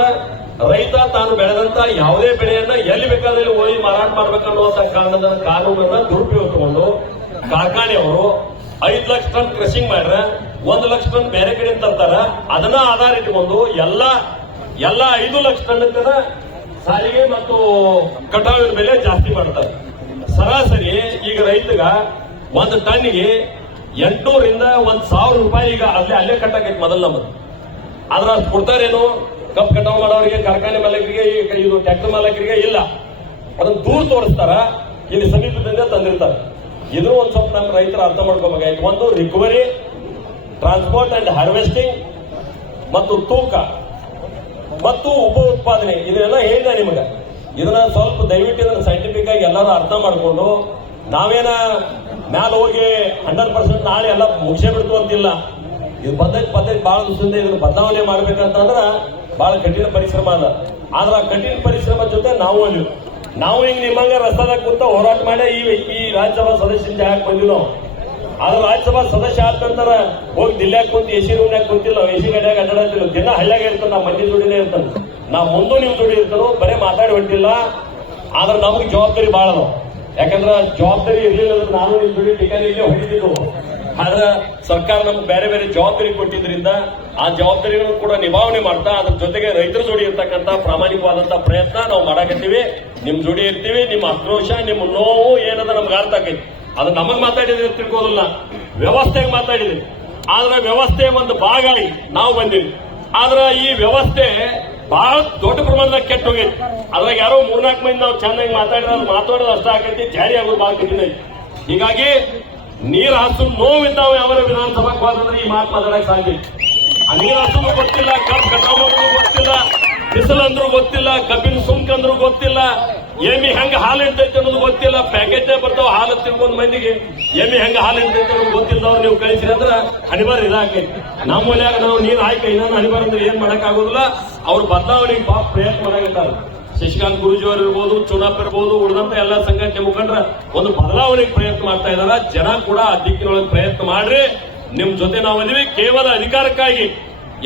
ರೈತ ತಾನು ಬೆಳೆದಂತ ಯಾವುದೇ ಬೆಳೆಯನ್ನ ಎಲ್ಲಿ ಬೇಕಾದಲ್ಲಿ ಹೋಗಿ ಮಾರಾಟ ಮಾಡ್ಬೇಕನ್ನುವಂತ ಕಾರಣದ ಕಾನೂನನ್ನ ದುರುಪಯೋಗ ತಗೊಂಡು ಕಾರ್ಖಾನೆಯವರು ಐದು ಲಕ್ಷ ಟನ್ ಕ್ರಷಿಂಗ್ ಮಾಡ್ರೆ ಒಂದು ಲಕ್ಷ ಟನ್ ಬೇರೆ ಕಡೆ ತರ್ತಾರ ಅದನ್ನ ಆಧಾರ ಇಟ್ಕೊಂಡು ಎಲ್ಲ ಎಲ್ಲ ಐದು ಲಕ್ಷ ಟನ್ ಸಾರಿಗೆ ಮತ್ತು ಕಟಾವಿನ ಬೆಲೆ ಜಾಸ್ತಿ ಮಾಡ್ತಾರೆ. ಸರಾಸರಿ ಈಗ ರೈತಗ ಒಂದು ಟನ್ಗೆ ಎಂಟುನೂರಿಂದ ಒಂದ್ ಸಾವಿರ ರೂಪಾಯಿ ಈಗ ಅಲ್ಲೇ ಅಲ್ಲೇ ಕಟ್ಟಾಕೈತಿ ಮೊದಲ ನಮ್ಮದು ಆದ್ರ ಅದು ಕೊಡ್ತಾರೇನು? ಕಪ್ ಕಟಾವು ಮಾಡೋರಿಗೆ, ಕಾರ್ಖಾನೆ ಮಾಲಕರಿಗೆ ಇದು ಟ್ಯಾಕ್ಟರ್ ಮಾಲಕರಿಗೆ ಇಲ್ಲ. ಅದನ್ನ ದೂರ ತೋರಿಸ್ತಾರ, ಇಲ್ಲಿ ಸಮೀಪದಿಂದ ತಂದಿರ್ತಾರೆ. ಇದು ಒಂದ್ ಸ್ವಲ್ಪ ನಮ್ಮ ರೈತರು ಅರ್ಥ ಮಾಡ್ಕೋಬೇಕಾಯ್ತು. ಒಂದು ರಿಕವರಿ ಟ್ರಾನ್ಸ್ಪೋರ್ಟ್ ಅಂಡ್ ಹಾರ್ವೆಸ್ಟಿಂಗ್ ಮತ್ತು ತೂಕ ಮತ್ತು ಉಪ ಉತ್ಪಾದನೆ. ಇದನ್ನೆಲ್ಲ ಹೇಳಿದೆ ನಿಮಗೆ. ಇದನ್ನ ಸ್ವಲ್ಪ ದಯವಿಟ್ಟು ಇದನ್ನ ಸೈಂಟಿಫಿಕ್ ಆಗಿ ಎಲ್ಲರೂ ಅರ್ಥ ಮಾಡಿಕೊಂಡು ನಾವೇನ ಮ್ಯಾಲ ಹೋಗಿ ಹಂಡ್ರೆಡ್ ಪರ್ಸೆಂಟ್ ನಾಳೆ ಎಲ್ಲ ಮುಗಿಸೇ ಬಿಡ್ತು ಅಂತಿಲ್ಲ. ಇದು ಪದ್ಧತಿ ಪದ್ಧತಿ ಬಹಳ ದಿವಸದಿಂದ ಇದನ್ನ ಬದಲಾವಣೆ ಮಾಡ್ಬೇಕಂತಂದ್ರ ಬಹಳ ಕಠಿಣ ಪರಿಶ್ರಮ ಅದ. ಆದ್ರೆ ಆ ಕಠಿಣ ಪರಿಶ್ರಮ ಜೊತೆ ನಾವು ಅಲ್ಲಿ ನಾವು ಹಿಂಗ್ ನಿಮ್ಮಂಗ ರಸ್ತಾದಾಗ ಕೂತ ಹೋರಾಟ ಮಾಡಿ ಈ ಈ ರಾಜ್ಯಸಭಾ ಸದಸ್ಯನ ಜಾಗಕ್ಕೆ ನಾವು ಆದ್ರೆ ರಾಜ್ಯಸಭಾ ಸದಸ್ಯ ಆದ ನಂತರ ಹೋಗಿ ದಿಲ್ಲಿಯಾಗ ಕುಂತ ಎಸಿ ರೂಮ್ನಾಗ ಕುಂತಿಲ್ಲ ಎಸಿ ಗಡಿಯಾಗ ಅಡ್ಡಾಡತ್ತಿಲ್ಲ ದಿನ ಹಳ್ಳಿಯಾಗ ಇರ್ತದೆ ನಾ ಮಂದಿ ಜೋಡಿನೇ ಇರ್ತದೆ ನಾ ಮುಂದೂ ನಿಮ್ ಜೋಡಿ ಇರ್ತಾನೋ ಬರೇ ಮಾತಾಡಿ ಹೊಂಟಿಲ್ಲ. ಆದ್ರೆ ನಮಗೆ ಜವಾಬ್ದಾರಿ ಭಾಳ ಅದಾವ. ಯಾಕಂದ್ರೆ ಜವಾಬ್ದಾರಿ ಇರ್ಲಿಲ್ಲ ಅಂದ್ರೆ ನಾನು ನಿಮ್ ಜೋಡಿ ಟಿಕಾರಿ ಇಲ್ಲೇ ಆದ್ರೆ ಸರ್ಕಾರ ನಮ್ಗೆ ಬೇರೆ ಬೇರೆ ಜವಾಬ್ದಾರಿ ಕೊಟ್ಟಿದ್ರಿಂದ ಆ ಜವಾಬ್ದಾರಿಗಳನ್ನು ಕೂಡ ನಿಭಾವಣೆ ಮಾಡ್ತಾ, ಅದ್ರ ಜೊತೆಗೆ ರೈತರ ಜೋಡಿ ಇರ್ತಕ್ಕಂತ ಪ್ರಾಮಾಣಿಕವಾದಂತ ಪ್ರಯತ್ನ ನಾವು ಮಾಡಾಕತ್ತೀವಿ. ನಿಮ್ ಜೋಡಿ ಇರ್ತೀವಿ, ನಿಮ್ಮ ಆಕ್ರೋಶ, ನಿಮ್ಮ ನೋವು ಏನದ ನಮ್ಗೆ ಅರ್ಥ ಆಕೈತಿ. ಅದು ನಮಗ್ ಮಾತಾಡಿದ್ರೆ ತಿಳ್ಕೋದಿಲ್ಲ ವ್ಯವಸ್ಥೆಗೆ ಮಾತಾಡಿದ್ರಿ ಆದ್ರೆ ವ್ಯವಸ್ಥೆ ಒಂದು ಭಾಗ ನಾವು ಬಂದಿವಿ. ಆದ್ರೆ ಈ ವ್ಯವಸ್ಥೆ ಬಹಳ ದೊಡ್ಡ ಪ್ರಮಾಣದಾಗ ಕೆಟ್ಟ ಹೋಗೈತಿ. ಅದ್ರಾಗ ಯಾರೋ ಮೂರ್ನಾಲ್ಕು ಮಂದಿ ನಾವು ಚೆನ್ನಾಗಿ ಮಾತಾಡಿದ್ರೆ ಮಾತಾಡೋದು ಅಷ್ಟ ಆಕೈತಿ ಜಾರಿ ಆಗೋದು ಬಹಳ ಕಠಿಣ ಹೀಗಾಗಿ ನೀರ್ ಹಾಸು ನೋವಿದ್ದಾವೆ ಯಾವ ವಿಧಾನಸಭಾ ಈ ಮಾತು ಮಾತಾಡಕ್ ಸಾಧ್ಯ ನೀರ್ ಹಾಸು ಗೊತ್ತಿಲ್ಲ ಮಾಡೋದು ಗೊತ್ತಿಲ್ಲ. ಬಿಸಿಲು ಅಂದ್ರೂ ಗೊತ್ತಿಲ್ಲ, ಕಬ್ಬಿನ ಸುಂಕ ಅಂದ್ರೂ ಗೊತ್ತಿಲ್ಲ ಎಮಿ ಹೆಂಗ ಹಾಲು ಇರ್ತೈತೆ ಅನ್ನೋದು ಗೊತ್ತಿಲ್ಲ, ಪ್ಯಾಕೆಟ್ ಬರ್ತಾವ ಹಾಲು ತಿಳ್ಕೊಂಡ್ ಮಂದಿಗೆ. ಎಮಿ ಹೆಂಗ ಹಾಲು ಇರ್ತೈತೆ ಅನ್ನೋದು ಗೊತ್ತಿಲ್ಲದವ್ರು ನೀವು ಕಳಿಸಿರಿ ಅಂದ್ರೆ ಅನಿವಾರ್ಯ ಇದಾಕೆ. ನಮ್ಮ ಮನ್ಯಾಗ ನಾವು ನೀರ್ ಆಯ್ಕೆ ಇನ್ನೊಂದು ಅನಿವಾರ್ಯ ಅಂದ್ರೆ ಏನ್ ಮಾಡಕ್ ಆಗೋದಿಲ್ಲ. ಅವ್ರು ಬದಲಾವಣೆಗೆ ಬಾ ಪ್ರಯತ್ನ ಮಾಡಾಗಿದ್ದಾರೆ ಶಶಿಕಾಂತ್ ಗುರುಜಿ ಅವರು ಇರ್ಬೋದು, ಚುನಾಪ್ ಇರ್ಬೋದು, ಉಳಿದಂತ ಎಲ್ಲ ಸಂಘಟನೆ ಮುಖಂಡ್ರ ಒಂದು ಬದಲಾವಣೆಗೆ ಪ್ರಯತ್ನ ಮಾಡ್ತಾ ಇದಾರ. ಜನ ಕೂಡ ಆ ದಿಕ್ಕಿನೊಳಗೆ ಪ್ರಯತ್ನ ಮಾಡ್ರಿ. ನಿಮ್ ಜೊತೆ ನಾವು ಅದೀವಿ ಕೇವಲ ಅಧಿಕಾರಕ್ಕಾಗಿ.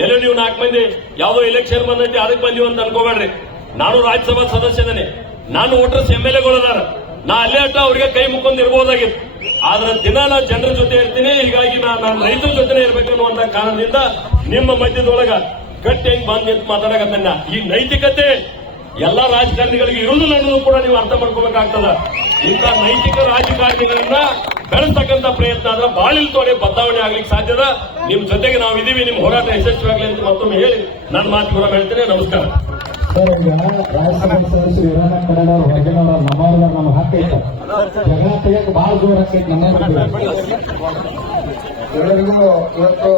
ಎಲ್ಲಿ ನೀವು ನಾಲ್ಕು ಮಂದಿ? ಯಾವುದೋ ಎಲೆಕ್ಷನ್ ಬಂದೈತಿ, ಅದಕ್ಕೆ ಬಂದೀವಿ ಅಂತ ಅನ್ಕೋಬೇಡ್ರಿ. ನಾನು ರಾಜ್ಯಸಭಾ ಸದಸ್ಯನೇ. ನಾನು ವೋಟರ್ಸ್ ಎಂ ಎಲ್ ಎಗಳದಾರ ನಾ ಅಲ್ಲೇ ಅಟ್ಟ ಅವ್ರಿಗೆ ಕೈ ಮುಕ್ಕೊಂಡು ಇರ್ಬೋದಾಗಿತ್ತು. ಆದ್ರೆ ದಿನ ನಾ ಜನರ ಜೊತೆ ಇರ್ತೀನಿ, ಹೀಗಾಗಿ ನಾನು ರೈತರ ಜೊತೆ ಇರಬೇಕು ಅನ್ನುವಂತ ಕಾರಣದಿಂದ ನಿಮ್ಮ ಮಧ್ಯದೊಳಗ ಕಟ್ಟಿ ಹೆಂಗ್ ಬಂದ್ ನಿಂತು ಮಾತಾಡಕತ್ತನ್ನ ಈ ನೈತಿಕತೆ ಎಲ್ಲಾ ರಾಜಕಾರಣಿಗಳಿಗೆ ಇರುವುದಿಲ್ಲ ಅನ್ನೋದು ಕೂಡ ನೀವು ಅರ್ಥ ಮಾಡ್ಕೋಬೇಕಾಗ್ತದ. ಇಂಥ ನೈತಿಕ ರಾಜಕಾರಣಿಗಳನ್ನ ಬೆಳೆಸ್ತಕ್ಕಂಥ ಪ್ರಯತ್ನ ಆದ್ರೆ ಬಾಳಿಲ್ ತೋಡೆ ಬದಲಾವಣೆ ಆಗ್ಲಿಕ್ಕೆ ಸಾಧ್ಯದ ನಿಮ್ ಜೊತೆಗೆ ನಾವು ಇದೀವಿ, ನಿಮ್ ಹೋರಾಟ ಯಶಸ್ವಿಯಾಗಲಿ ಅಂತ ಮತ್ತೊಮ್ಮೆ ಹೇಳಿ ನನ್ನ ಮಾತು ಕೂಡ ಹೇಳ್ತೇನೆ. ನಮಸ್ಕಾರ. ಹೊರಗಿನವ್ರ ಎಲ್ಲರಿಗೂ ಇವತ್ತು